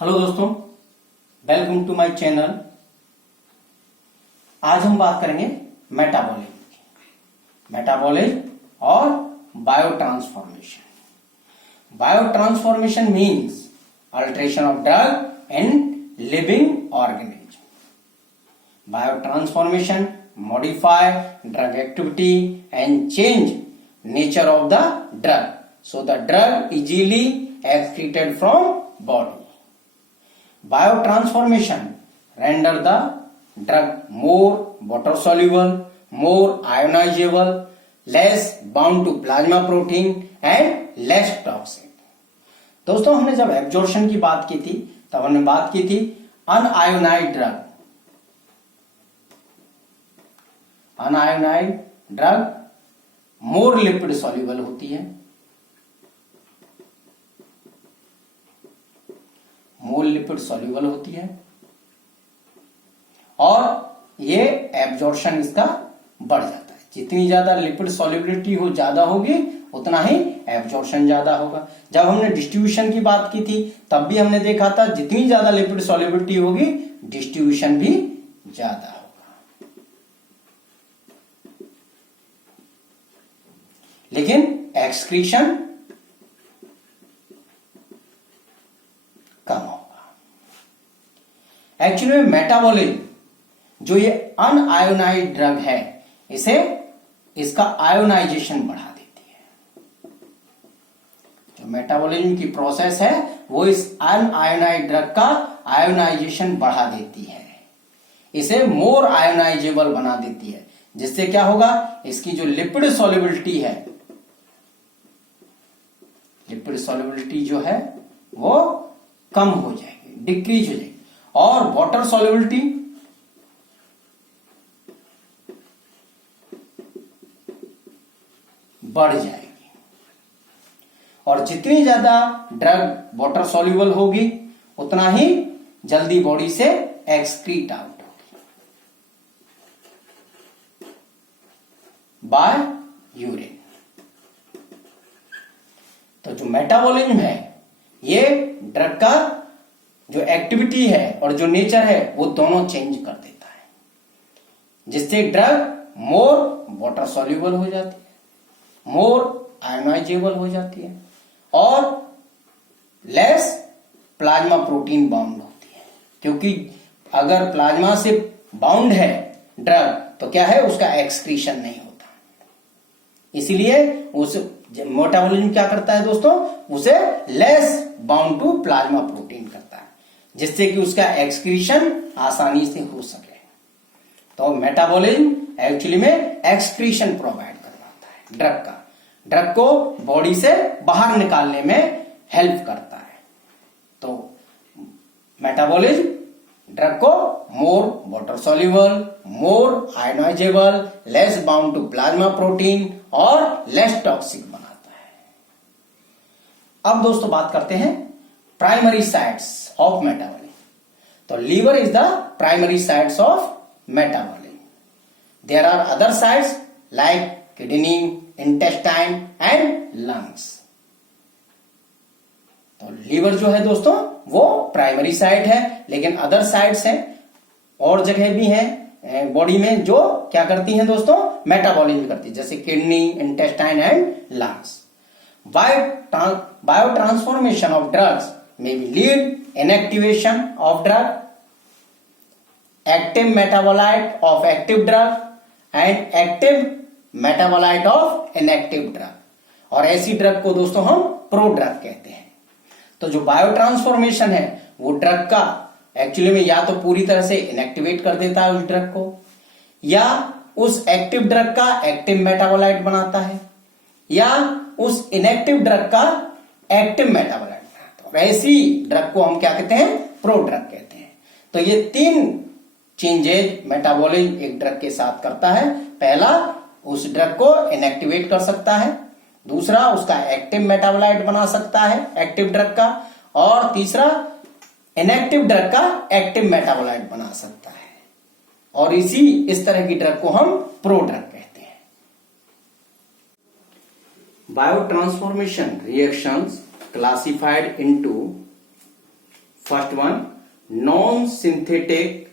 Hello दोस्तों, welcome to my channel. आज हम बात करेंगे मेटाबॉलिज्म की। मेटाबॉलिज्म और bio transformation. Bio transformation means alteration of drug in living organism. Bio transformation modify drug activity and change nature of the drug so the drug easily excreted from body. Biotransformation render the drug more water soluble, more ionizable, less bound to plasma protein and less toxic. दोस्तों, हमने जब absorption की बात की थी तब हमने बात की थी अनआयोनाइज्ड ड्रग। अनआयोनाइज्ड ड्रग मोर लिपिड सॉल्युबल होती है, मोर लिपिड सॉल्युबल होती है और ये एब्जॉर्प्शन इसका बढ़ जाता है। जितनी ज्यादा लिपिड सॉल्युबिलिटी हो ज्यादा होगी उतना ही एब्जॉर्प्शन ज्यादा होगा। जब हमने डिस्ट्रीब्यूशन की बात की थी तब भी हमने देखा था जितनी ज्यादा लिपिड सॉल्युबिलिटी होगी डिस्ट्रीब्यूशन भी ज्यादा होगा। लेकिन एक्सक्रीशन कम होगा। एक्चुअली में मेटाबॉलिज्म जो ये अनआयोनाइज्ड ड्रग है इसे इसका आयोनाइजेशन बढ़ा देती है। जो मेटाबॉलिज्म की प्रोसेस है वो इस अनआयोनाइज्ड ड्रग का आयोनाइजेशन बढ़ा देती है, इसे मोर आयोनाइजेबल बना देती है, जिससे क्या होगा, इसकी जो लिपिड सॉल्युबिलिटी है, लिपिड सॉल्युबिलिटी जो है वो कम हो जाएगी, डिक्रीज हो जाएगी और वाटर सॉल्युबिलिटी बढ़ जाएगी। और जितनी ज्यादा ड्रग वाटर सॉल्युबल होगी उतना ही जल्दी बॉडी से एक्सक्रीट आउट होगी बाय यूरिन। तो जो मेटाबॉलिज्म है ये ड्रग का जो एक्टिविटी है और जो नेचर है वो दोनों चेंज कर देता है, जिससे ड्रग मोर वाटर सॉल्युबल हो जाती है, मोर आयोनाइजेबल हो जाती है और लेस प्लाज्मा प्रोटीन बाउंड होती है। क्योंकि अगर प्लाज्मा से बाउंड है ड्रग तो क्या है, उसका एक्सक्रीशन नहीं होता। इसीलिए उस मेटाबॉलिज्म क्या करता है दोस्तों, उसे less bound to plasma protein करता है, जिससे कि उसका एक्सक्रीशन आसानी से हो सके। तो मेटाबॉलिज्म एक्चुअली में एक्सक्रीशन प्रोवाइड करवाता है ड्रग का, ड्रग को बॉडी से बाहर निकालने में हेल्प करता है। तो मेटाबॉलिज्म ड्रग को more water soluble, more ionizable, less bound to plasma protein और लेस टॉक्सिक बनाता है। अब दोस्तों बात करते हैं प्राइमरी साइट्स ऑफ मेटाबॉलिज्म। तो liver is the primary sites of metabolism. There are other sites like kidney, intestine and lungs. तो लीवर जो है दोस्तों वो प्राइमरी साइट है, लेकिन अदर साइट्स हैं और जगह भी हैं बॉडी में जो क्या करती हैं दोस्तों, मेटाबॉलिज्म करती है, जैसे kidney, intestine and lungs. Bio transformation of drugs may be lead inactivation of drug, active metabolite of active drug and active metabolite of inactive drug। और ऐसी ड्रग को दोस्तों हम प्रो ड्रग कहते हैं। तो जो बायो ट्रांसफॉर्मेशन है वो ड्रग का एक्चुअली में या तो पूरी तरह से इनएक्टिवेट कर देता है उस ड्रग को, या उस एक्टिव ड्रग का एक्टिव मेटाबोलाइट बनाता है, या उस इनएक्टिव ड्रग का एक्टिव मेटाबोलाइट बनाता है। और ऐसी ड्रग को हम क्या कहते हैं, प्रो ड्रग कहते हैं। तो ये तीन चेंजेज मेटाबॉलिज्म एक ड्रग के साथ करता है। पहला, उस ड्रग को इनएक्टिवेट कर सकता है, दूसरा उसका एक्टिव मेटाबोलाइट बना सकता है एक्टिव ड्रग का, और तीसरा इनएक्टिव ड्रग का एक्टिव मेटाबोलाइट बना सकता है। और इस तरह की ड्रग को हम प्रो ड्रग कहते हैं। Biotransformation reactions classified into first one, non synthetic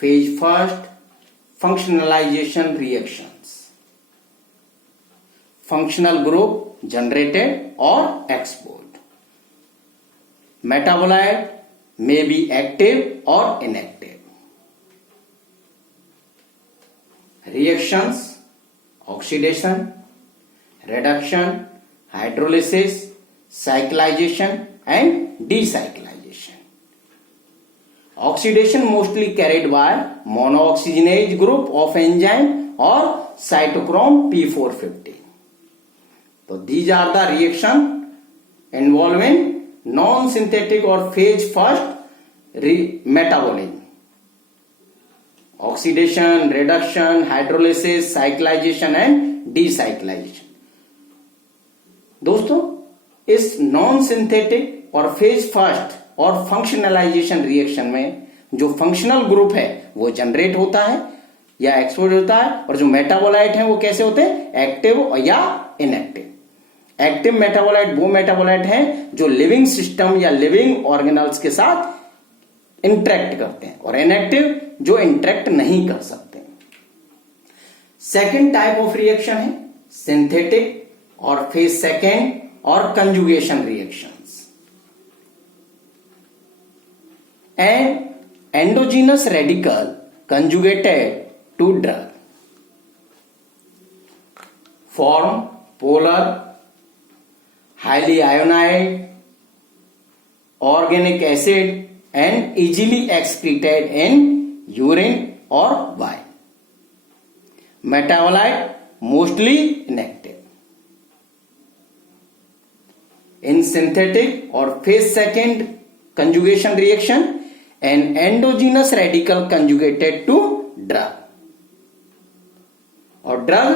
phase first functionalization reactions, functional group generated और export, metabolite may be active or inactive. Reactions, oxidation, reduction, hydrolysis, cyclization and decyclization. Oxidation mostly carried by monooxygenase group of enzyme or cytochrome P450. So these are the reaction involving non-synthetic or phase first metabolism, oxidation, reduction, hydrolysis, cyclization and decyclization. दोस्तों, इस non synthetic और phase first और फंक्शनलाइजेशन reaction में जो functional group है वो generate होता है या एक्सपोर्ट होता है, और जो मेटाबोलाइट है वो कैसे होते हैं, एक्टिव या इनएक्टिव। एक्टिव मेटाबोलाइट वो मेटाबोलाइट है जो लिविंग सिस्टम या लिविंग ऑर्गेनल्स के साथ इंटरेक्ट करते हैं, और इनएक्टिव जो इंटरेक्ट नहीं कर सकते। सेकेंड टाइप ऑफ रिएक्शन है सिंथेटिक और फेज सेकेंड और conjugation reactions. And endogenous radical conjugated to drug form polar, highly ionized organic acid and easily excreted in urine or bile. Metabolite mostly inactive. In synthetic or phase second conjugation reaction, an endogenous radical conjugated to drug, और drug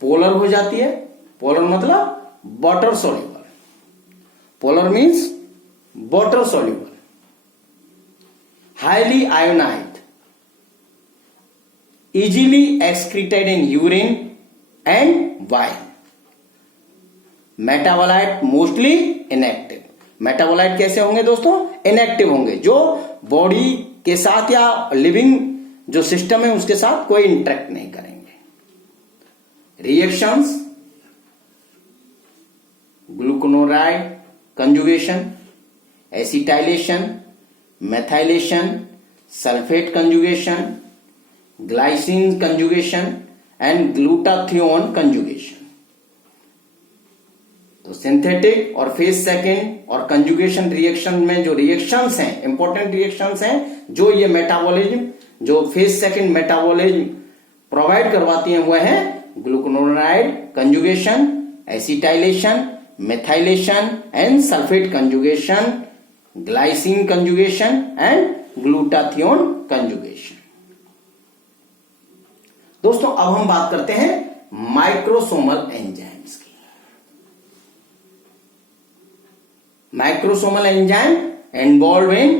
polar हो जाती है। Polar मतलब water soluble. Polar means water soluble, highly ionized, easily excreted in urine and bile. Metabolite mostly inactive. Metabolite कैसे होंगे दोस्तों, inactive होंगे, जो बॉडी के साथ या लिविंग जो सिस्टम है उसके साथ कोई इंटरेक्ट नहीं करेंगे। Reactions, glucuronide conjugation, acetylation, methylation, sulphate conjugation, glycine conjugation and glutathione conjugation. तो सिंथेटिक और फेज सेकेंड और कंजुगेशन रिएक्शन में जो रिएक्शंस हैं, इंपॉर्टेंट रिएक्शंस हैं जो ये मेटाबॉलिज्म, जो फेज सेकेंड मेटाबॉलिज्म प्रोवाइड करवाती हैं, वो है glucuronide conjugation, acetylation, methylation and sulfate conjugation, glycine conjugation and glutathione conjugation। दोस्तों, अब हम बात करते हैं माइक्रोसोमल एंजाइम्स की। Microsomal enzyme involve in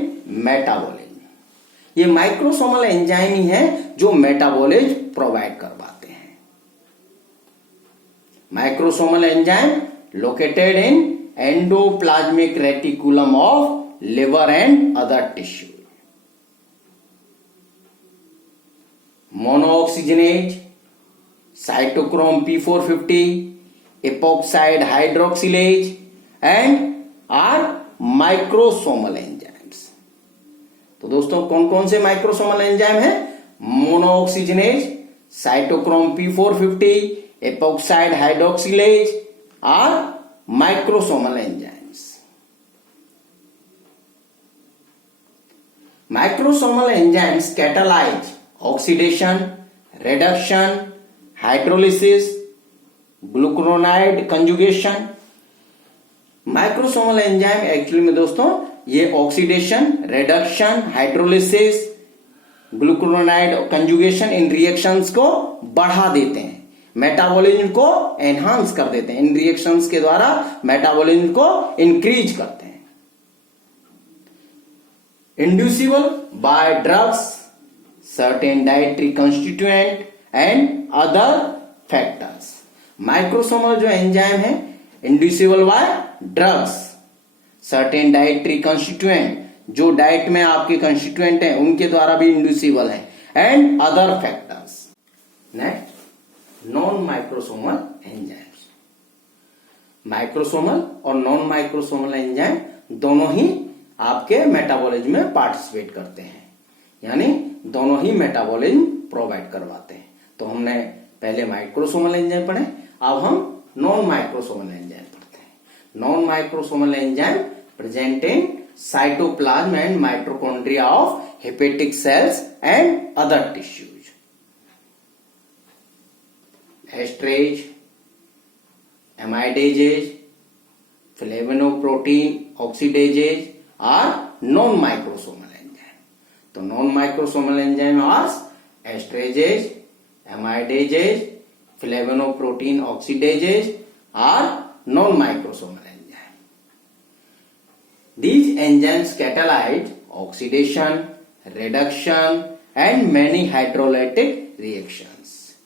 metabolism. ये माइक्रोसोमल एंजाइम ही है जो मेटाबॉलिज्म प्रोवाइड करवाते हैं। Microsomal enzyme located in endoplasmic reticulum of liver and other tissue. Monooxygenase, cytochrome P450, epoxide hydroxylase and are microsomal enzymes. तो दोस्तों, कौन कौन से माइक्रोसोमल एंजाइम है, मोनोऑक्सीजनेज, cytochrome P450, epoxide hydroxylase are microsomal enzymes. Microsomal enzymes catalyze oxidation, reduction, hydrolysis, glucuronide conjugation. Microsomal enzyme actually में दोस्तों ये oxidation, reduction, hydrolysis, ग्लूकुरोनाइड conjugation इन reactions को बढ़ा देते हैं, मेटाबॉलिज्म को एनहांस कर देते हैं। इन रिएक्शंस के द्वारा मेटाबॉलिज्म को इंक्रीज करते हैं। Inducible by drugs, certain dietary constituent and other factors. Microsomal जो एंजाइम है inducible by drugs, certain dietary constituent, जो डाइट में आपके कंस्टिट्यूएंट हैं उनके द्वारा भी इंड्यूसिबल है, and other factors. Next, non microsomal enzymes. Microsomal और नॉन माइक्रोसोमल एंजाइम दोनों ही आपके मेटाबॉलिज्म में पार्टिसिपेट करते हैं, यानी दोनों ही मेटाबॉलिज्म प्रोवाइड करवाते हैं। तो हमने पहले माइक्रोसोमल एंजाइम पढ़े, अब हम नॉन माइक्रोसोमल एंजाइम पढ़ते हैं। Non microsomal enzyme presenting cytoplasm and mitochondria of hepatic cells and other tissues. Esterase, amidases, flavoprotein oxidases are non microsomal enzyme. तो non microsomal enzyme are esterases, amidases, flavoprotein oxidases are non microsomal enzyme. These enzymes catalyze oxidation, reduction and many hydrolytic reactions.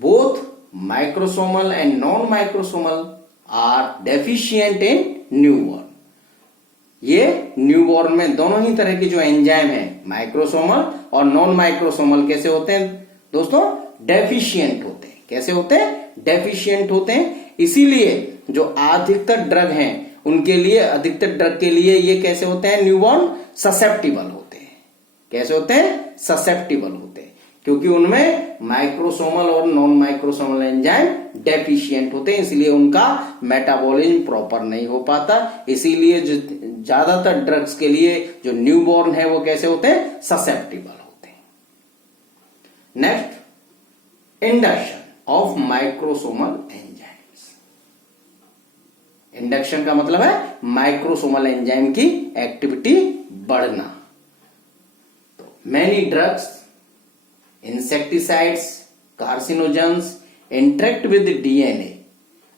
Both microsomal and non-microsomal are deficient in newborn. ये newborn में दोनों ही तरह की जो enzyme है, microsomal और non microsomal, कैसे होते हैं दोस्तों? डेफिशिएंट होते हैं। कैसे होते हैं? डेफिशिएंट होते हैं। इसीलिए जो अधिकतर ड्रग हैं उनके लिए, अधिकतर ड्रग के लिए ये कैसे होते हैं? न्यूबॉर्न ससेप्टिबल होते हैं। कैसे होते हैं? ससेप्टिबल होते हैं, क्योंकि उनमें माइक्रोसोमल और नॉन माइक्रोसोमल एंजाइम डेफिशिएंट होते हैं, इसलिए उनका मेटाबॉलिज्म प्रॉपर नहीं हो पाता। इसीलिए जो ज्यादातर ड्रग्स के लिए जो न्यूबॉर्न है वो कैसे होते हैं? ससेप्टिबल होते हैं। Next, induction of microsomal enzymes. Induction का मतलब है माइक्रोसोमल एंजाइम की एक्टिविटी बढ़ना। तो many drugs, insecticides, carcinogens interact with DNA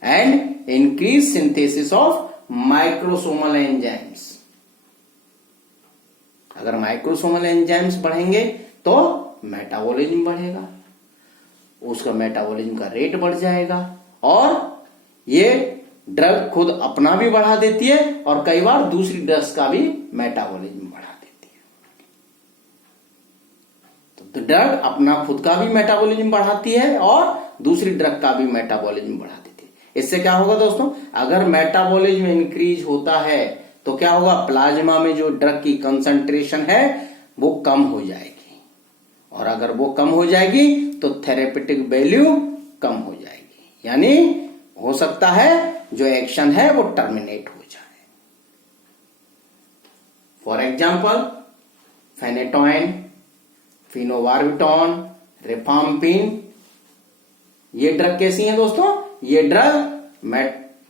and increase synthesis of microsomal enzymes. अगर माइक्रोसोमल एंजाइम्स बढ़ेंगे तो मेटाबॉलिज्म बढ़ेगा, उसका मेटाबॉलिज्म का रेट बढ़ जाएगा, और ये ड्रग खुद अपना भी बढ़ा देती है और कई बार दूसरी ड्रग्स का भी मेटाबॉलिज्म बढ़ा देती है। तो ड्रग अपना खुद का भी मेटाबॉलिज्म बढ़ाती है और दूसरी ड्रग का भी मेटाबॉलिज्म बढ़ा देती है। इससे क्या होगा दोस्तों? अगर मेटाबॉलिज्म इंक्रीज होता है तो क्या होगा? प्लाज्मा में जो ड्रग की कंसंट्रेशन है वो कम हो जाएगी, और अगर वो कम हो जाएगी तो थेरेपेटिक वैल्यू कम हो जाएगी, यानी हो सकता है जो एक्शन है वो टर्मिनेट हो जाए। फॉर एग्जाम्पल, फेनेटोइन, फिनोबार्बिटॉन, रिफाम्पिन, ये ड्रग कैसी हैं दोस्तों? ये ड्रग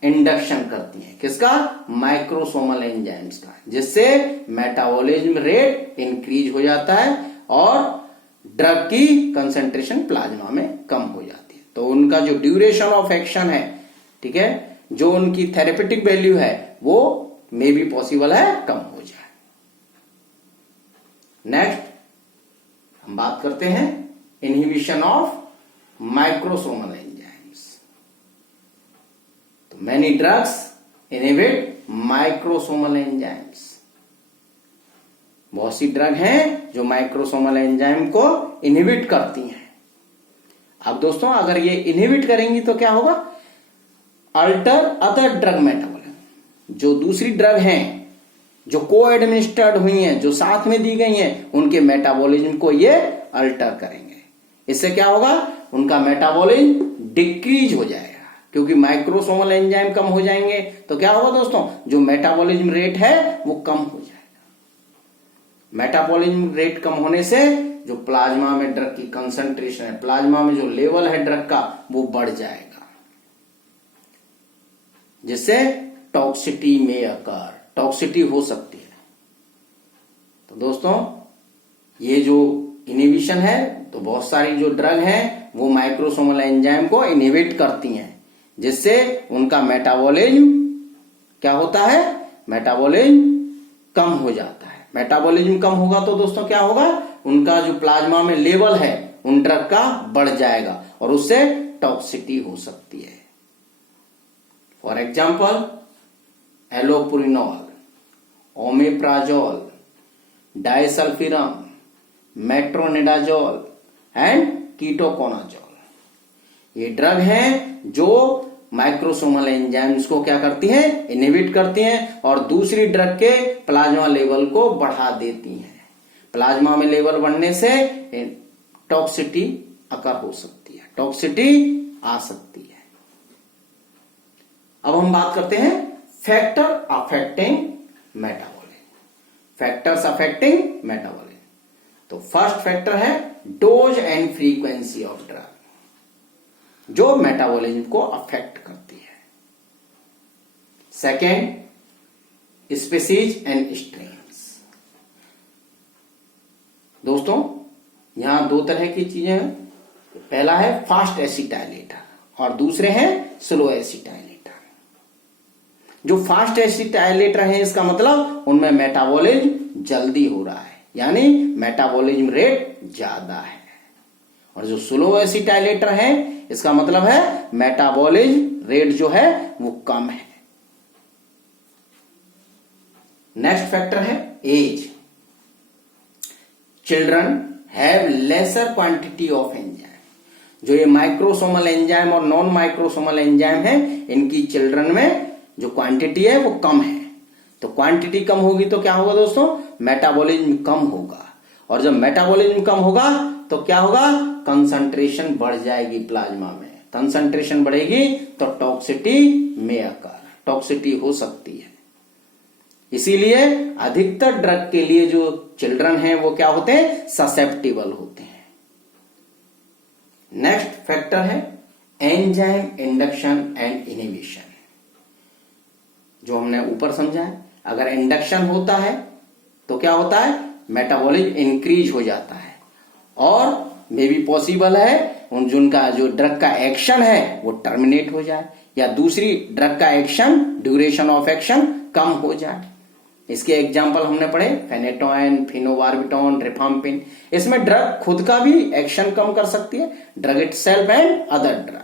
इंडक्शन करती हैं। किसका? माइक्रोसोमल एंजाइम्स का, जिससे मेटाबॉलिज्म रेट इंक्रीज हो जाता है और ड्रग की कंसंट्रेशन प्लाज्मा में कम हो जाती है। तो उनका जो ड्यूरेशन ऑफ एक्शन है, ठीक है, जो उनकी थेरेपेटिक वैल्यू है वो मे भी पॉसिबल है कम हो जाए। नेक्स्ट हम बात करते हैं इनहिबिशन ऑफ माइक्रोसोमल एंजाइम्स। तो many drugs inhibit microsomal enzymes. बहुत सी ड्रग हैं जो माइक्रोसोमल एंजाइम को इनहिबिट करती हैं। अब दोस्तों अगर ये इनहिबिट करेंगी तो क्या होगा? Alter other drug metabolism. जो दूसरी ड्रग हैं जो को एडमिनिस्टर्ड हुई हैं, जो साथ में दी गई हैं, उनके मेटाबॉलिज्म को ये अल्टर करेंगे। इससे क्या होगा? उनका मेटाबॉलिज्म डिक्रीज हो जाएगा, क्योंकि माइक्रोसोमल एंजाइम कम हो जाएंगे तो क्या होगा दोस्तों? जो मेटाबॉलिज्म रेट है वो कम हो जाएगा। मेटाबॉलिज्म रेट कम होने से जो प्लाज्मा में ड्रग की कंसंट्रेशन है, प्लाज्मा में जो लेवल है ड्रग का, वो बढ़ जाएगा, जिससे टॉक्सिटी में अकर, टॉक्सिटी हो सकती है। तो दोस्तों ये जो इनहिबिशन है, तो बहुत सारी जो ड्रग हैं वो माइक्रोसोमल एंजाइम को इनहिबिट करती हैं, जिससे उनका मेटाबॉलिज्म क्या होता है? मेटाबॉलिज्म कम हो जाता है। मेटाबॉलिज्म कम होगा तो दोस्तों क्या होगा? उनका जो प्लाज्मा में लेवल है उन ड्रग का बढ़ जाएगा और उससे टॉक्सिटी हो सकती है। For example, allopurinol, omeprazole, disulfiram, metronidazole and ketoconazole. ये ड्रग हैं जो माइक्रोसोमल एंजाइम्स को क्या करती हैं, इनहिबिट करती हैं और दूसरी ड्रग के प्लाज्मा लेवल को बढ़ा देती हैं। प्लाज्मा में लेवल बढ़ने से टॉक्सिटी अकर हो सकती है, टॉक्सिटी आ सकती है। अब हम बात करते हैं factor affecting metabolism, factors affecting metabolism. तो फर्स्ट फैक्टर है dose and frequency of drug, जो मेटाबॉलिज्म को अफेक्ट करती है। Second species and strains. दोस्तों यहां दो तरह की चीजें हैं, पहला है फास्ट एसिटाइलेटर और दूसरे हैं स्लो एसिटाइलेटर। जो फास्ट एसिटाइलेटर है इसका मतलब उनमें मेटाबॉलिज्म जल्दी हो रहा है, यानी मेटाबॉलिज्म रेट ज्यादा है। और जो स्लो एसिटाइलेटर है इसका मतलब है मेटाबॉलिज्म रेट जो है वो कम है। नेक्स्ट फैक्टर है age. Children have lesser quantity of enzyme. जो ये माइक्रोसोमल एंजाइम और नॉन माइक्रोसोमल एंजाइम है, इनकी चिल्ड्रन में जो क्वांटिटी है वो कम है। तो क्वांटिटी कम होगी तो क्या होगा दोस्तों, मेटाबॉलिज्म कम होगा। और जब मेटाबॉलिज्म कम होगा तो क्या होगा, कंसंट्रेशन बढ़ जाएगी प्लाज्मा में। कंसंट्रेशन बढ़ेगी तो टॉक्सिटी में अकर, टॉक्सिटी हो सकती है। इसीलिए अधिकतर ड्रग के लिए जो चिल्ड्रन हैं वो क्या होते हैं, ससेप्टिबल होते हैं। नेक्स्ट फैक्टर है एंजाइम इंडक्शन एंड इनहिबिशन। जो हमने ऊपर समझा है, अगर इंडक्शन होता है तो क्या होता है, मेटाबॉलिज्म इंक्रीज हो जाता है और मे भी पॉसिबल है जिनका जो ड्रग का एक्शन है वो टर्मिनेट हो जाए या दूसरी ड्रग का एक्शन, ड्यूरेशन ऑफ एक्शन कम हो जाए। इसके एग्जाम्पल हमने पढ़े फेनेटोइन, फिनोबार्बिटॉन, रिफाम्पिन। इसमें ड्रग खुद का भी एक्शन कम कर सकती है, drug itself and other drug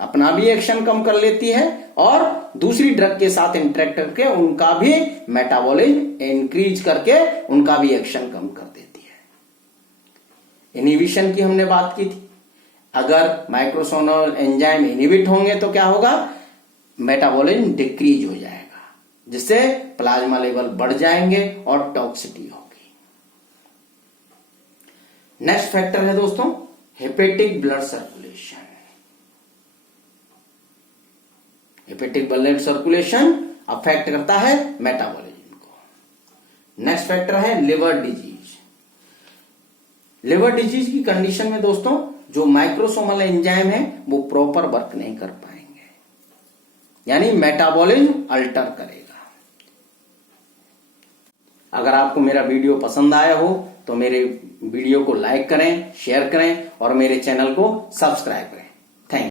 अपना भी एक्शन कम कर लेती है और दूसरी ड्रग के साथ इंटरेक्ट करके उनका भी मेटाबॉलिज्म इंक्रीज करके उनका भी एक्शन कम कर देती है। इनहिबिशन की हमने बात की थी, अगर माइक्रोसोमल एंजाइम इनहिबिट होंगे तो क्या होगा, मेटाबॉलिज्म डिक्रीज हो जाएगा, जिससे प्लाज्मा लेवल बढ़ जाएंगे और टॉक्सिटी होगी। नेक्स्ट फैक्टर है दोस्तों hepatic blood circulation. Hepatic blood circulation affect करता है मेटाबॉलिज्म को। नेक्स्ट फैक्टर है लिवर डिजीज। लिवर डिजीज की कंडीशन में दोस्तों जो माइक्रोसोमल एंजाइम है वो प्रॉपर वर्क नहीं कर पाएंगे, यानी मेटाबॉलिज्म अल्टर करेगा। अगर आपको मेरा वीडियो पसंद आया हो तो मेरे वीडियो को लाइक करें, शेयर करें और मेरे चैनल को सब्सक्राइब करें।